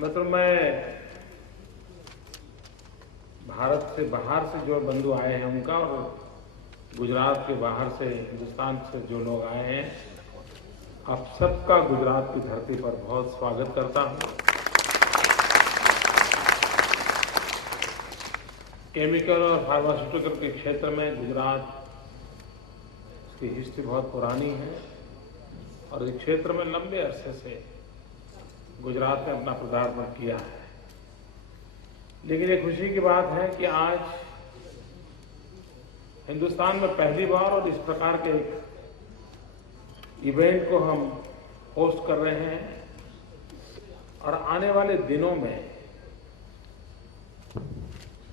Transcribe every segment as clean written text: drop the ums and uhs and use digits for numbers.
मतलब मैं भारत से बाहर से जो बंधु आए हैं उनका और गुजरात के बाहर से हिंदुस्तान से जो लोग आए हैं आप सबका गुजरात की धरती पर बहुत स्वागत करता हूं। केमिकल और फार्मास्यूटिकल के क्षेत्र में गुजरात की हिस्ट्री बहुत पुरानी है और इस क्षेत्र में लंबे अरसे से गुजरात ने अपना पदार्पण किया है। लेकिन ये खुशी की बात है कि आज हिंदुस्तान में पहली बार और इस प्रकार के एक इवेंट को हम होस्ट कर रहे हैं और आने वाले दिनों में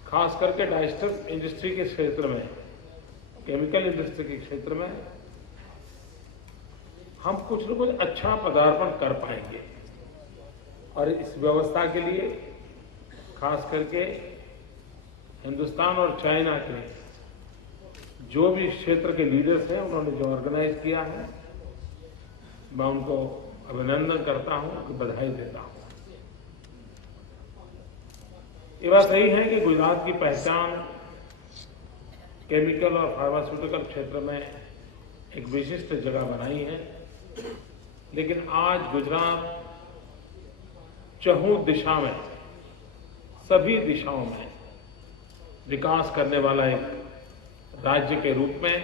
खास करके डाइस्टर इंडस्ट्री के क्षेत्र में, केमिकल इंडस्ट्री के क्षेत्र में हम कुछ न कुछ अच्छा पदार्पण कर पाएंगे और इस व्यवस्था के लिए खास करके हिंदुस्तान और चाइना के जो भी क्षेत्र के लीडर्स हैं उन्होंने जो ऑर्गेनाइज किया है मैं उनको अभिनंदन करता हूं, बधाई देता हूं। ये बात सही है कि गुजरात की पहचान केमिकल और फार्मास्यूटिकल क्षेत्र में एक विशिष्ट जगह बनाई है, लेकिन आज गुजरात चहुं दिशा में, सभी दिशाओं में विकास करने वाला एक राज्य के रूप में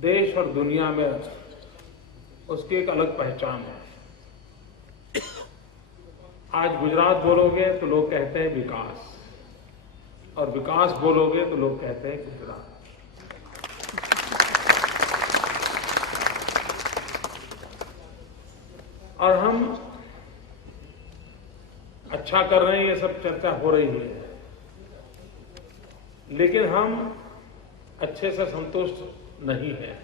देश और दुनिया में उसकी एक अलग पहचान है। आज गुजरात बोलोगे तो लोग कहते हैं विकास, और विकास बोलोगे तो लोग कहते हैं गुजरात। और हम अच्छा कर रहे हैं, ये सब चर्चा हो रही है, लेकिन हम अच्छे से संतुष्ट नहीं हैं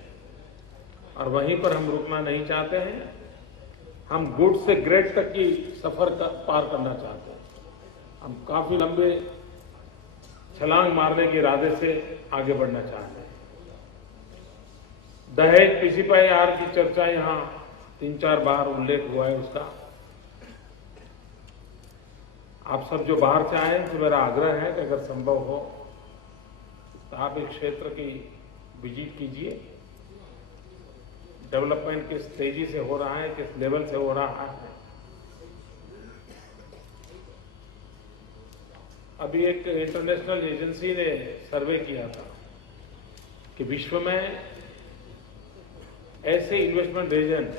और वहीं पर हम रुकना नहीं चाहते हैं। हम गुड से ग्रेट तक की सफर पार करना चाहते हैं। हम काफी लंबे छलांग मारने के इरादे से आगे बढ़ना चाहते हैं। दहेज पीसीपीआर की चर्चा यहां 3-4 बार उल्लेख हुआ है उसका। आप सब जो बाहर से आए तो मेरा आग्रह है कि अगर संभव हो तो आप इस क्षेत्र की विजिट कीजिए। डेवलपमेंट किस तेजी से हो रहा है, किस लेवल से हो रहा है। अभी एक इंटरनेशनल एजेंसी ने सर्वे किया था कि विश्व में ऐसे इन्वेस्टमेंट एजेंट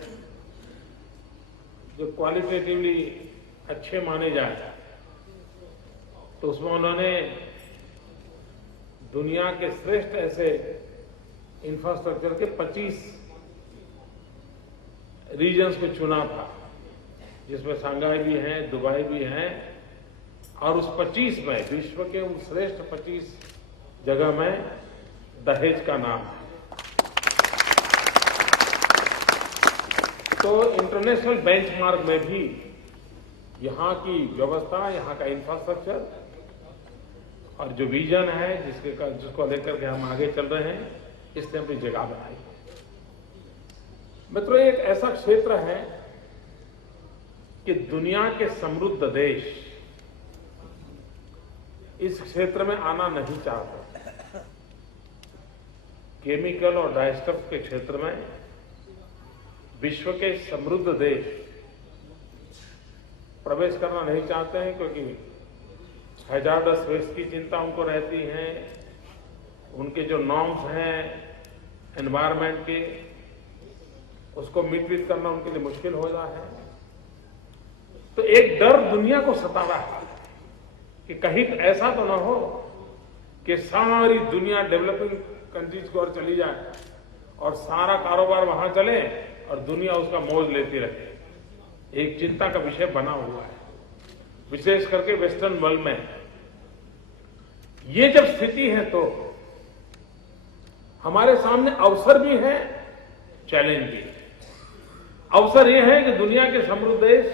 जो क्वालिटेटिवली अच्छे माने जाए, तो उसमें उन्होंने दुनिया के श्रेष्ठ ऐसे इंफ्रास्ट्रक्चर के 25 रीजन्स को चुना था, जिसमें शंघाई भी है, दुबई भी है, और उस 25 में, विश्व के उन श्रेष्ठ 25 जगह में दहेज का नाम है। तो इंटरनेशनल बेंचमार्क में भी यहां की व्यवस्था, यहां का इंफ्रास्ट्रक्चर और जो विजन है जिसको लेकर के हम आगे चल रहे हैं, इसने अपनी जगह बनाई। मित्रों, एक ऐसा क्षेत्र है कि दुनिया के समृद्ध देश इस क्षेत्र में आना नहीं चाहते। केमिकल और डाइस्टफ के क्षेत्र में विश्व के समृद्ध देश प्रवेश करना नहीं चाहते हैं, क्योंकि हैजार्डस वेस्ट की चिंता उनको रहती है। उनके जो नॉर्म्स हैं एनवायरनमेंट के, उसको मीट करना उनके लिए मुश्किल हो रहा है। तो एक डर दुनिया को सता रहा है कि कहीं ऐसा तो ना हो कि सारी दुनिया डेवलपिंग कंट्रीज की ओर चली जाए और सारा कारोबार वहां चले और दुनिया उसका मौज लेती रहे। एक चिंता का विषय बना हुआ है, विशेष करके वेस्टर्न वर्ल्ड में। ये जब स्थिति है तो हमारे सामने अवसर भी है, चैलेंज भी है। अवसर यह है कि दुनिया के समृद्ध देश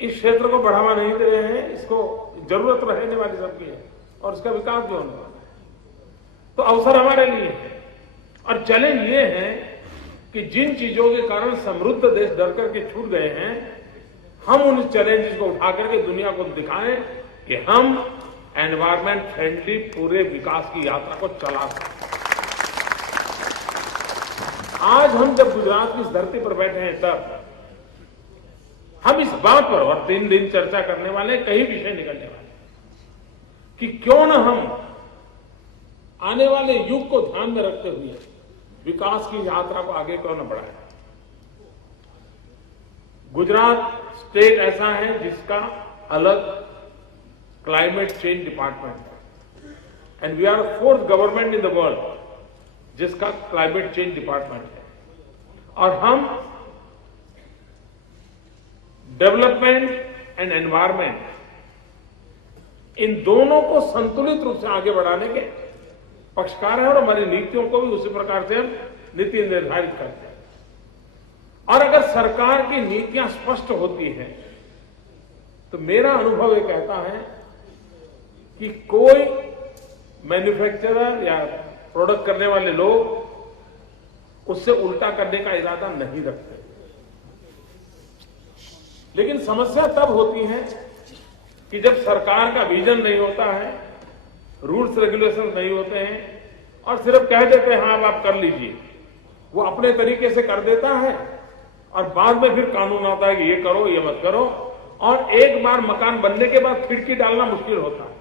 इस क्षेत्र को बढ़ावा नहीं दे रहे हैं, इसको जरूरत रहने वाली सबकी है और इसका विकास भी होने वाला है। तो अवसर हमारे लिए है और चैलेंज ये है कि जिन चीजों के कारण समृद्ध देश डर करके छूट गए हैं, हम उन चैलेंजेस को उठा करके दुनिया को दिखाएं कि हम एनवायरमेंट फ्रेंडली पूरे विकास की यात्रा को चला सकते हैं। आज हम जब गुजरात की इस धरती पर बैठे हैं, तब हम इस बात पर और 3 दिन चर्चा करने वाले, कई विषय निकलने वाले कि क्यों न हम आने वाले युग को ध्यान में रखते हुए विकास की यात्रा को आगे क्यों न बढ़ाएं। गुजरात स्टेट ऐसा है जिसका अलग क्लाइमेट चेंज डिपार्टमेंट है, and we are 4th government in the world जिसका क्लाइमेट चेंज डिपार्टमेंट है। और हम डेवलपमेंट एंड एनवायरमेंट, इन दोनों को संतुलित रूप से आगे बढ़ाने के पक्षकार हैं और हमारी नीतियों को भी उसी प्रकार से हम नीति निर्धारित करते हैं। और अगर सरकार की नीतियां स्पष्ट होती हैं तो मेरा अनुभव ये कहता है कि कोई मैन्युफैक्चरर या प्रोडक्ट करने वाले लोग उससे उल्टा करने का इरादा नहीं रखते। लेकिन समस्या तब होती है कि जब सरकार का विजन नहीं होता है, रूल्स रेगुलेशंस नहीं होते हैं और सिर्फ कह देते हैं हाँ आप कर लीजिए, वो अपने तरीके से कर देता है और बाद में फिर कानून आता है कि ये करो ये मत करो, और एक बार मकान बनने के बाद खिड़की डालना मुश्किल होता है।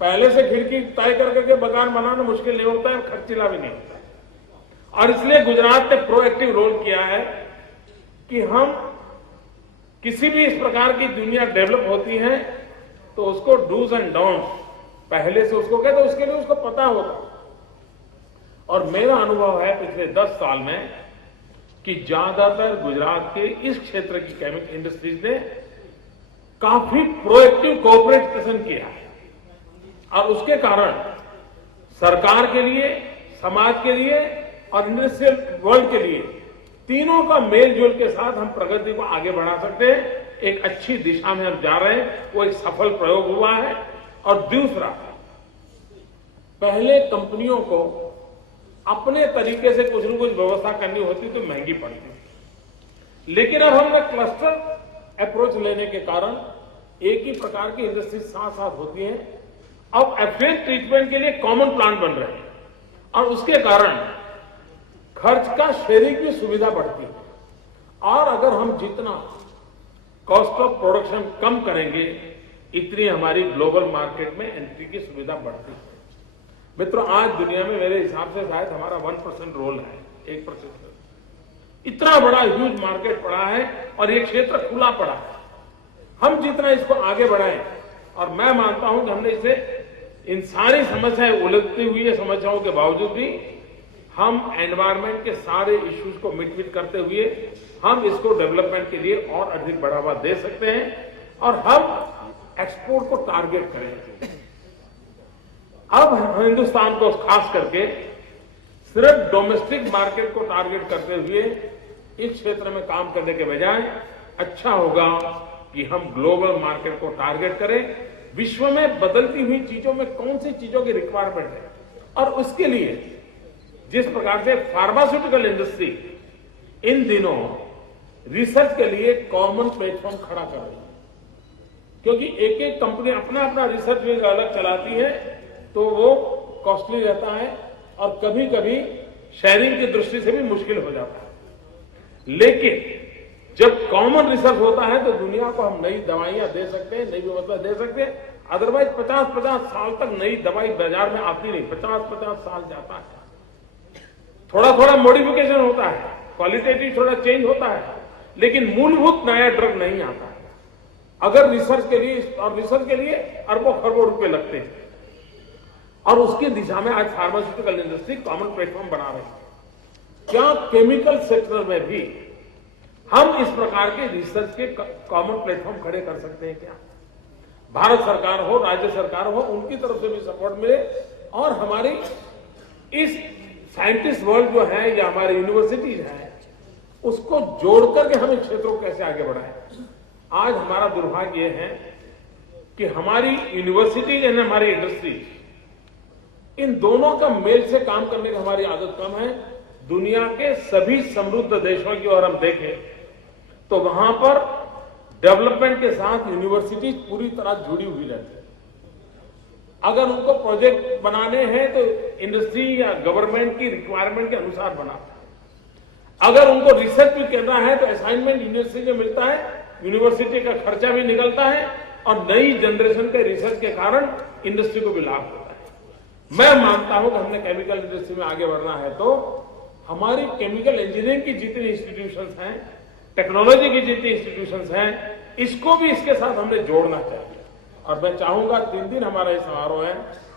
पहले से खिड़की तय करके मकान बनाना मुश्किल नहीं होता है, खर्चीला भी नहीं होता है। और इसलिए गुजरात ने प्रोएक्टिव रोल किया है कि हम किसी भी इस प्रकार की दुनिया डेवलप होती है तो उसको डूज एंड डोंट्स पहले से उसको कहते, उसके लिए उसको पता होता। और मेरा अनुभव है पिछले 10 साल में कि ज्यादातर गुजरात के इस क्षेत्र की केमिकल इंडस्ट्रीज ने काफी प्रोएक्टिव कोऑपरेशन किया है और उसके कारण सरकार के लिए, समाज के लिए और इंडस्ट्रियल वर्ल्ड के लिए तीनों का मेलजोल के साथ हम प्रगति को आगे बढ़ा सकते हैं। एक अच्छी दिशा में हम जा रहे हैं, वो एक सफल प्रयोग हुआ है। और दूसरा, पहले कंपनियों को अपने तरीके से कुछ न कुछ व्यवस्था करनी होती तो महंगी पड़ती, लेकिन अब हमने क्लस्टर अप्रोच लेने के कारण एक ही प्रकार की इंडस्ट्री साथ साथ होती है। अब एफएल ट्रीटमेंट के लिए कॉमन प्लांट बन रहे हैं और उसके कारण खर्च का शेयरिंग की सुविधा बढ़ती है। और अगर हम जितना कॉस्ट ऑफ प्रोडक्शन कम करेंगे, इतनी हमारी ग्लोबल मार्केट में एंट्री की सुविधा बढ़ती है। मित्रों, आज दुनिया में मेरे हिसाब से शायद हमारा 1% रोल है, 1%। इतना बड़ा ह्यूज मार्केट पड़ा है और ये क्षेत्र खुला पड़ा है। हम जितना इसको आगे बढ़ाएं, और मैं मानता हूं कि हमने इसे इन सारी समस्याएं, उलझती हुई समस्याओं के बावजूद भी हम एनवायरमेंट के सारे इश्यूज को मिट करते हुए हम इसको डेवलपमेंट के लिए और अधिक बढ़ावा दे सकते हैं और हम एक्सपोर्ट को टारगेट करेंगे। अब हिंदुस्तान को खास करके सिर्फ डोमेस्टिक मार्केट को टारगेट करते हुए इस क्षेत्र में काम करने के बजाय अच्छा होगा कि हम ग्लोबल मार्केट को टारगेट करें। विश्व में बदलती हुई चीजों में कौन सी चीजों की रिक्वायरमेंट है और उसके लिए जिस प्रकार से फार्मास्यूटिकल इंडस्ट्री इन दिनों रिसर्च के लिए कॉमन प्लेटफॉर्म खड़ा कर रही है, क्योंकि एक एक कंपनी अपना अपना रिसर्च विंग अलग चलाती है तो वो कॉस्टली रहता है और कभी कभी शेयरिंग की दृष्टि से भी मुश्किल हो जाता है। लेकिन जब कॉमन रिसर्च होता है तो दुनिया को हम नई दवाइयां दे सकते हैं, नई व्यवस्था दे सकते हैं। अदरवाइज 50-50 साल तक नई दवाई बाजार में आती नहीं, 50-50 साल जाता है। थोड़ा थोड़ा मॉडिफिकेशन होता है, क्वालिटेटिव थोड़ा चेंज होता है, लेकिन मूलभूत नया ड्रग नहीं आता है। अगर रिसर्च के लिए अरबों खरबों रुपए लगते हैं और उसकी दिशा में आज फार्मास्यूटिकल इंडस्ट्री कॉमन प्लेटफॉर्म बना रही है। क्या केमिकल सेक्टर में भी हम इस प्रकार के रिसर्च के कॉमन प्लेटफॉर्म खड़े कर सकते हैं? क्या भारत सरकार हो, राज्य सरकार हो, उनकी तरफ से भी सपोर्ट मिले और हमारी इस साइंटिस्ट वर्ल्ड जो है या हमारी यूनिवर्सिटीज है उसको जोड़ करके हम इन क्षेत्रों को कैसे आगे बढ़ाएं। आज हमारा दुर्भाग्य है कि हमारी यूनिवर्सिटीज एंड हमारी इंडस्ट्रीज, इन दोनों का मेल से काम करने की हमारी आदत कम है दुनिया के सभी समृद्ध देशों की ओर हम देखें तो वहां पर डेवलपमेंट के साथ यूनिवर्सिटी पूरी तरह जुड़ी हुई रहती है। अगर उनको प्रोजेक्ट बनाने हैं तो इंडस्ट्री या गवर्नमेंट की रिक्वायरमेंट के अनुसार बनाते हैं। अगर उनको रिसर्च भी करना है तो असाइनमेंट यूनिवर्सिटी से मिलता है, यूनिवर्सिटी का खर्चा भी निकलता है और नई जनरेशन के रिसर्च के कारण इंडस्ट्री को भी लाभ होता है। मैं मानता हूं कि हमने केमिकल इंडस्ट्री में आगे बढ़ना है तो हमारी केमिकल इंजीनियरिंग की जितनी इंस्टीट्यूशंस हैं, टेक्नोलॉजी की जितनी इंस्टीट्यूशंस हैं, इसको भी इसके साथ हमने जोड़ना चाहिए। और मैं चाहूंगा 3 दिन हमारा ये समारोह है,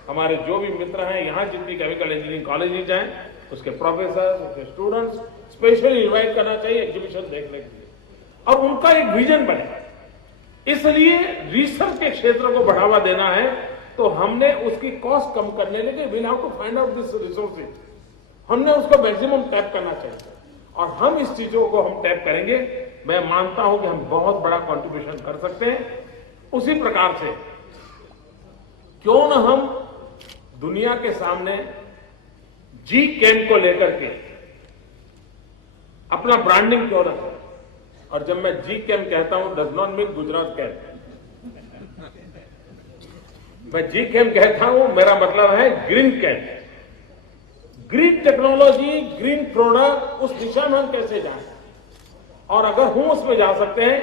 हमारे जो भी मित्र हैं यहां जितनी केमिकल इंजीनियरिंग कॉलेजेज हैं उसके प्रोफेसर, उसके स्टूडेंट्स स्पेशली इन्वाइट करना चाहिए एग्जीबिशन देखने के लिए और उनका एक विजन बने। इसलिए रिसर्च के क्षेत्र को बढ़ावा देना है तो हमने उसकी कॉस्ट कम करने लगे, will have to find out this resources, हमने उसको मैक्सिमम टैप करना चाहिए और हम इस चीजों को हम टैप करेंगे। मैं मानता हूं कि हम बहुत बड़ा कंट्रीब्यूशन कर सकते हैं। उसी प्रकार से क्यों न हम दुनिया के सामने जी कैम को लेकर के अपना ब्रांडिंग क्यों न करें। और जब मैं जी कैम कहता हूं does not mean Gujarat cam, मैं जी कैम कहता हूं मेरा मतलब है green cam, green technology, green product, उस दिशा में हम कैसे जाएं और अगर हम उसमें जा सकते हैं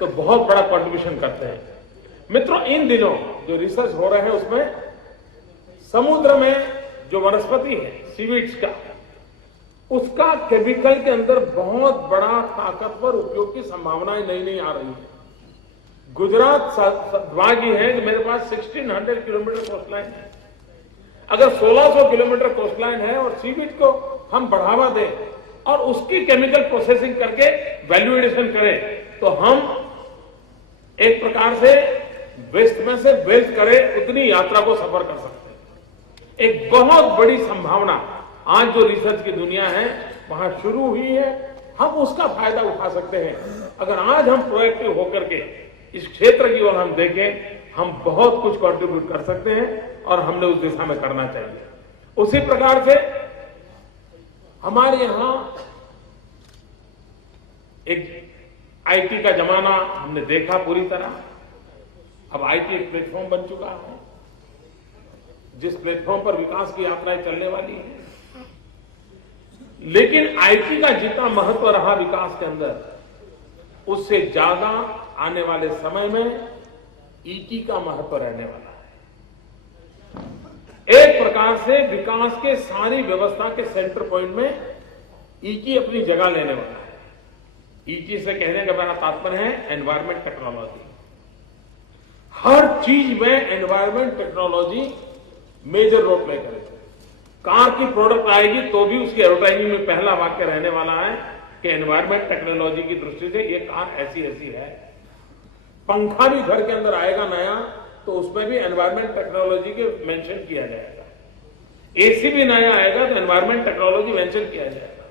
तो बहुत बड़ा कंट्रीब्यूशन करते हैं। मित्रों, इन दिनों जो रिसर्च हो रहे हैं उसमें समुद्र में जो वनस्पति है सीवीड्स का, उसका केमिकल के अंदर बहुत बड़ा ताकतवर उपयोग की संभावनाएं नई नई आ रही है। गुजरात भागी है कि मेरे पास 1600 किलोमीटर कोस्टलाइन है। अगर 1600 किलोमीटर कोस्टलाइन है और सीवीड को हम बढ़ावा दें और उसकी केमिकल प्रोसेसिंग करके वैल्यू एडिशन करें तो हम एक प्रकार से वेस्ट में से वेल्थ करें उतनी यात्रा को सफर कर सकते हैं। एक बहुत बड़ी संभावना आज जो रिसर्च की दुनिया है वहां शुरू हुई है, हम उसका फायदा उठा सकते हैं। अगर आज हम प्रोएक्टिव होकर के इस क्षेत्र की ओर हम देखें, हम बहुत कुछ कंट्रीब्यूट कर सकते हैं और हमने उस दिशा में करना चाहिए। उसी प्रकार से हमारे यहां एक आईटी का जमाना हमने देखा पूरी तरह। अब आईटी एक प्लेटफॉर्म बन चुका है जिस प्लेटफॉर्म पर विकास की यात्राएं चलने वाली है। लेकिन आईटी का जितना महत्व रहा विकास के अंदर, उससे ज्यादा आने वाले समय में ईटी का महत्व रहने वाला है। एक प्रकार से विकास के सारी व्यवस्था के सेंटर पॉइंट में ईटी अपनी जगह लेने वाला है। ईटी से कहने का मेरा तात्पर्य है एनवायरमेंट टेक्नोलॉजी। हर चीज में environment technology major role play करेगी। कार की प्रोडक्ट आएगी तो भी उसकी एडवर्टाइजिंग में पहला वाक्य रहने वाला है कि एनवायरमेंट टेक्नोलॉजी की दृष्टि से ये कार ऐसी ऐसी है। पंखा भी घर के अंदर आएगा नया तो उसमें भी एनवायरमेंट टेक्नोलॉजी के मेंशन किया जाएगा। एसी भी नया आएगा तो एनवायरमेंट टेक्नोलॉजी मेंशन किया जाएगा।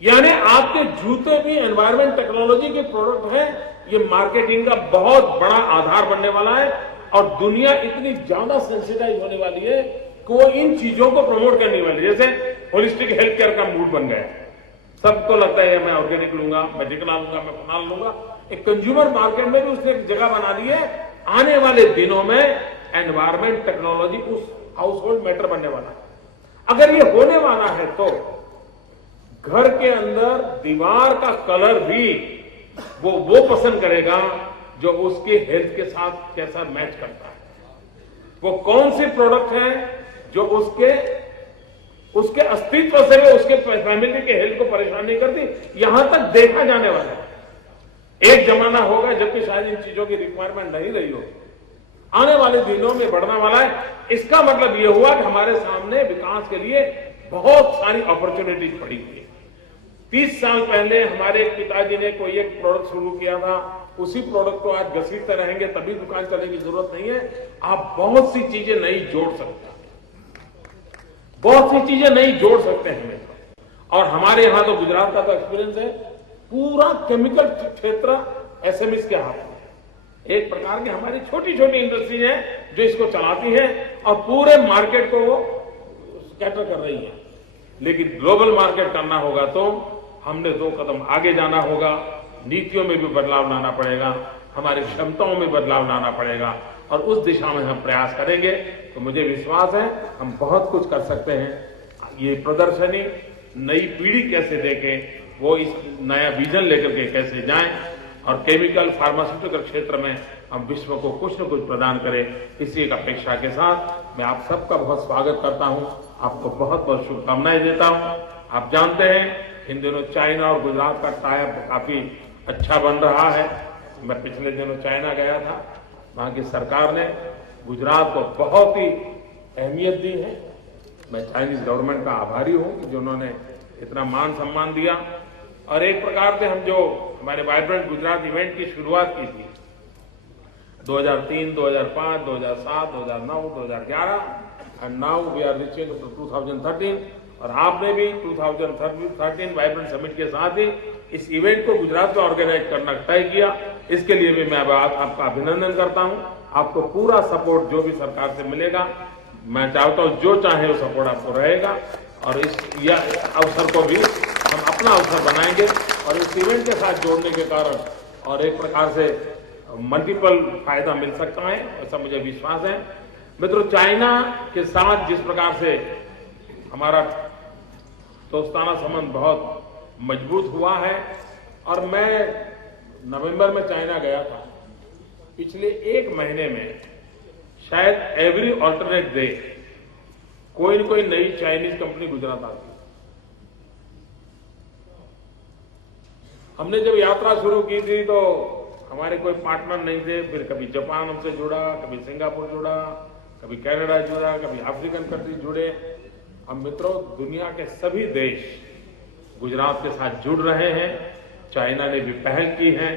यानी आपके जूते भी एनवायरमेंट टेक्नोलॉजी के प्रोडक्ट हैं। ये मार्केटिंग का बहुत बड़ा आधार बनने वाला है और दुनिया इतनी ज्यादा सेंसिटाइज होने वाली है कि वो इन चीजों को प्रमोट करने वाली है। जैसे होलिस्टिक हेल्थ केयर का मूड बन गया है, सबको लगता है मैं ऑर्गेनिक लूंगा, मैं टिकना लूंगा, मैं फनाल लूंगा। एक कंज्यूमर मार्केट में भी उसने एक जगह बना दी है। आने वाले दिनों में एनवायरमेंट टेक्नोलॉजी उस हाउस होल्ड मैटर बनने वाला है। अगर ये होने वाला है तो घर के अंदर दीवार का कलर भी वो पसंद करेगा जो उसके हेल्थ के साथ कैसा मैच करता है। वो कौन सी प्रोडक्ट है जो उसके अस्तित्व से उसके फैमिली के हेल्थ को परेशान नहीं करती, यहां तक देखा जाने वाला है। एक जमाना होगा जबकि शायद इन चीजों की रिक्वायरमेंट नहीं रही होगी, आने वाले दिनों में बढ़ने वाला है। इसका मतलब यह हुआ कि हमारे सामने विकास के लिए बहुत सारी अपॉर्चुनिटीज पड़ी हुई है। 30 साल पहले हमारे पिताजी ने कोई एक प्रोडक्ट शुरू किया था, उसी प्रोडक्ट को आज घसीटते रहेंगे तभी दुकान चलने की जरूरत नहीं है। आप बहुत सी चीजें नई जोड़ सकते हैं, बहुत सी चीजें नई जोड़ सकते हैं। और हमारे यहां तो गुजरात का तो एक्सपीरियंस है, पूरा केमिकल क्षेत्र एसएमईज के हाथ में। एक प्रकार की हमारी छोटी छोटी इंडस्ट्री है जो इसको चलाती है और पूरे मार्केट को वो स्कैटर कर रही है। लेकिन ग्लोबल मार्केट करना होगा तो हमने 2 कदम आगे जाना होगा। नीतियों में भी बदलाव लाना पड़ेगा, हमारी क्षमताओं में बदलाव लाना पड़ेगा और उस दिशा में हम प्रयास करेंगे तो मुझे विश्वास है हम बहुत कुछ कर सकते हैं। ये प्रदर्शनी नई पीढ़ी कैसे देखे, वो इस नया विजन लेकर के कैसे जाएं और केमिकल फार्मास्यूटिकल क्षेत्र में हम विश्व को कुछ न कुछ प्रदान करें, इसी एक अपेक्षा के साथ मैं आप सबका बहुत स्वागत करता हूं, आपको बहुत बहुत शुभकामनाएं देता हूं। आप जानते हैं इन दिनों चाइना और गुजरात का टाइप काफी अच्छा बन रहा है। मैं पिछले दिनों चाइना गया था, वहां की सरकार ने गुजरात को बहुत ही अहमियत दी है। मैं चाइनीज गवर्नमेंट का आभारी हूं कि जिन्होंने इतना मान सम्मान दिया और एक प्रकार से हम जो हमारे वाइब्रेंट गुजरात इवेंट की शुरुआत की थी 2003, 2005, 2007, 2009, 2011 and now we are reaching to 2013 और आपने भी 2013 वाइब्रेंट समिट के साथ ही इस इवेंट को गुजरात में ऑर्गेनाइज करना तय किया। इसके लिए भी मैं आपका अभिनंदन करता हूं। आपको पूरा सपोर्ट जो भी सरकार से मिलेगा, मैं चाहता हूं जो चाहे वो सपोर्ट आपको रहेगा और इस अवसर को भी हम अपना अवसर बनाएंगे और इस इवेंट के साथ जोड़ने के कारण और एक प्रकार से मल्टीपल फायदा मिल सकता है, ऐसा मुझे विश्वास है। मित्रों, चाइना के साथ जिस प्रकार से हमारा दोस्ताना संबंध बहुत मजबूत हुआ है और मैं नवंबर में चाइना गया था। पिछले 1 महीने में शायद एवरी ऑल्टरनेट डे कोई न कोई नई चाइनीज कंपनी गुजरात आती है। हमने जब यात्रा शुरू की थी तो हमारे कोई पार्टनर नहीं थे, फिर कभी जापान हमसे जुड़ा, कभी सिंगापुर जुड़ा, कभी कनाडा जुड़ा, कभी अफ्रीकन कंट्री जुड़े। अब मित्रों, दुनिया के सभी देश गुजरात के साथ जुड़ रहे हैं। चाइना ने भी पहल की है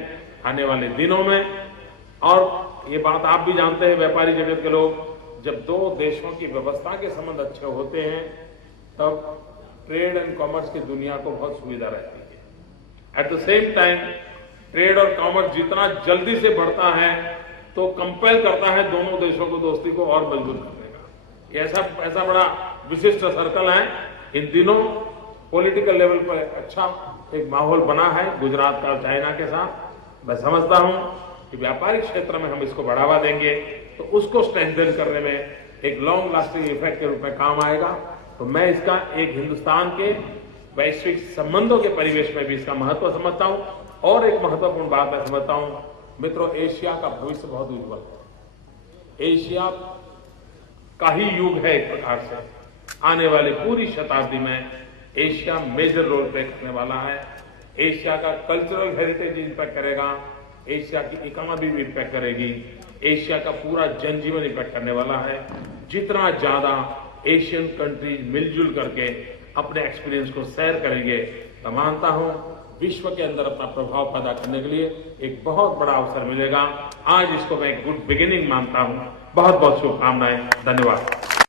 आने वाले दिनों में और ये बात आप भी जानते हैं व्यापारी जगत के लोग, जब 2 देशों की व्यवस्था के संबंध अच्छे होते हैं तब ट्रेड एंड कॉमर्स की दुनिया को बहुत सुविधा रहती है। At the same time trade और कॉमर्स जितना जल्दी से बढ़ता है तो कंपेल करता है दोनों देशों को दोस्ती को और मजबूत करने का। ये ऐसा बड़ा विशिष्ट सर्कल है। इन दिनों पॉलिटिकल लेवल पर अच्छा एक माहौल बना है गुजरात का चाइना के साथ। मैं समझता हूं कि व्यापारिक क्षेत्र में हम इसको बढ़ावा देंगे तो उसको स्ट्रेंथन करने में एक लॉन्ग लास्टिंग इफेक्ट के रूप में काम आएगा। तो मैं इसका एक हिंदुस्तान के वैश्विक संबंधों के परिवेश में भी इसका महत्व समझता हूं। और एक महत्वपूर्ण बात मैं समझता हूं मित्रों, एशिया का भविष्य बहुत उज्जवल है। एशिया का ही युग है एक प्रकार से। आने वाली पूरी शताब्दी में एशिया मेजर रोल प्ले करने वाला है। एशिया का कल्चरल हेरिटेज इंपैक्ट करेगा, एशिया की इकोनॉमी भी इंपैक्ट करेगी, एशिया का पूरा जनजीवन इंपैक्ट करने वाला है। जितना ज्यादा एशियन कंट्रीज मिलजुल करके अपने एक्सपीरियंस को शेयर करेंगे, मैं मानता हूं विश्व के अंदर अपना प्रभाव पैदा करने के लिए एक बहुत बड़ा अवसर मिलेगा। आज इसको मैं एक गुड बिगिनिंग मानता हूं। बहुत बहुत शुभकामनाएं। धन्यवाद।